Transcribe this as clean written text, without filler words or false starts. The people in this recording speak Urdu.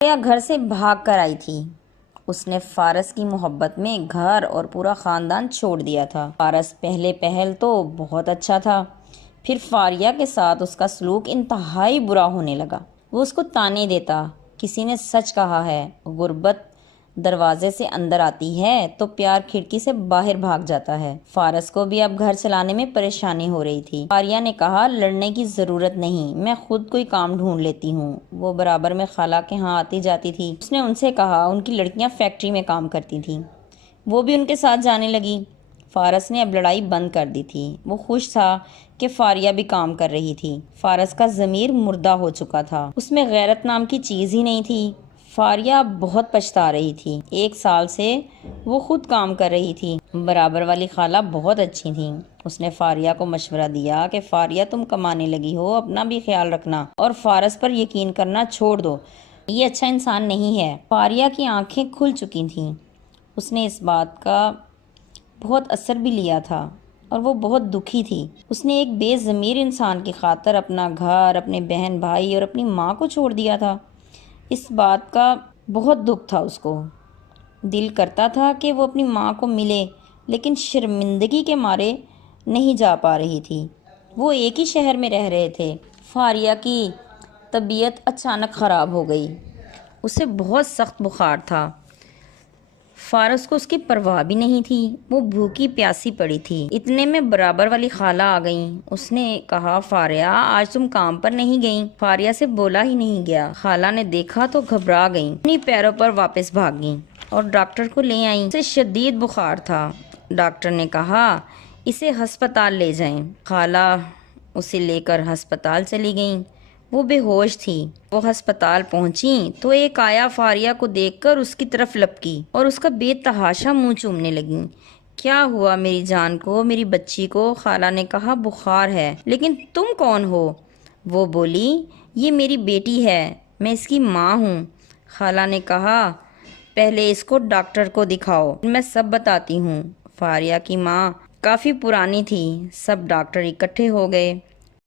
فاریہ گھر سے بھاگ کر آئی تھی۔ اس نے فارس کی محبت میں گھر اور پورا خاندان چھوڑ دیا تھا۔ فارس پہلے پہل تو بہت اچھا تھا، پھر فاریہ کے ساتھ اس کا سلوک انتہائی برا ہونے لگا۔ وہ اس کو طعنے دیتا، کسی نے سچ کہا ہے، غربت دروازے سے اندر آتی ہے تو پیار کھڑکی سے باہر بھاگ جاتا ہے۔ فارس کو بھی اب گھر چلانے میں پریشانی ہو رہی تھی۔ فاریہ نے کہا، لڑنے کی ضرورت نہیں، میں خود کوئی کام ڈھونڈ لیتی ہوں۔ وہ برابر میں خالہ کے ہاں آتی جاتی تھی۔ اس نے ان سے کہا، ان کی لڑکیاں فیکٹری میں کام کرتی تھیں، وہ بھی ان کے ساتھ جانے لگی۔ فارس نے اب لڑائی بند کر دی تھی۔ وہ خوش تھا کہ فاریہ بھی کام کر رہی تھی۔ فارس کا ضمیر مردہ ہو چکا تھا، اس میں غیرت نام کی چیز ہی نہیں تھی۔ فاریہ بہت پچھتا رہی تھی۔ 1 سال سے وہ خود کام کر رہی تھی۔ برابر والی خالہ بہت اچھی تھیں۔ اس نے فاریہ کو مشورہ دیا کہ فاریہ، تم کمانے لگی ہو، اپنا بھی خیال رکھنا اور فارس پر یقین کرنا چھوڑ دو، یہ اچھا انسان نہیں ہے۔ فاریہ کی آنکھیں کھل چکی تھیں۔ اس نے اس بات کا بہت اثر بھی لیا تھا اور وہ بہت دکھی تھی۔ اس نے ایک بے ضمیر انسان کی خاطر اپنا گھر، اپنے بہن بھائی اور اپنی ماں کو چھوڑ دیا تھا۔ اس بات کا بہت دکھ تھا اس کو۔ دل کرتا تھا کہ وہ اپنی ماں کو ملے، لیکن شرمندگی کے مارے نہیں جا پا رہی تھی۔ وہ ایک ہی شہر میں رہ رہے تھے۔ فاریہ کی طبیعت اچانک خراب ہو گئی۔ اسے بہت سخت بخار تھا۔ فارس کو اس کی پرواہ بھی نہیں تھی۔ وہ بھوکی پیاسی پڑی تھی۔ اتنے میں برابر والی خالہ آ گئیں۔ اس نے کہا، فاریہ، آج تم کام پر نہیں گئیں؟ فاریہ سے بولا ہی نہیں گیا۔ خالہ نے دیکھا تو گھبرا گئیں، اپنی پیروں پر واپس بھاگ گئیں اور ڈاکٹر کو لے آئیں۔ اسے شدید بخار تھا۔ ڈاکٹر نے کہا، اسے ہسپتال لے جائیں۔ خالہ اسے لے کر ہسپتال چلی گئیں۔ وہ بے ہوش تھی۔ وہ ہسپتال پہنچیں تو ایک آیا فاریہ کو دیکھ کر اس کی طرف لپکی اور اس کا بے تحاشا منہ چومنے لگیں۔ کیا ہوا میری جان کو، میری بچی کو؟ خالہ نے کہا، بخار ہے۔ لیکن تم کون ہو؟ وہ بولی، یہ میری بیٹی ہے، میں اس کی ماں ہوں۔ خالہ نے کہا، پہلے اس کو ڈاکٹر کو دکھاؤ، میں سب بتاتی ہوں۔ فاریہ کی ماں کافی پرانی تھی۔ سب ڈاکٹر اکٹھے ہو گئے۔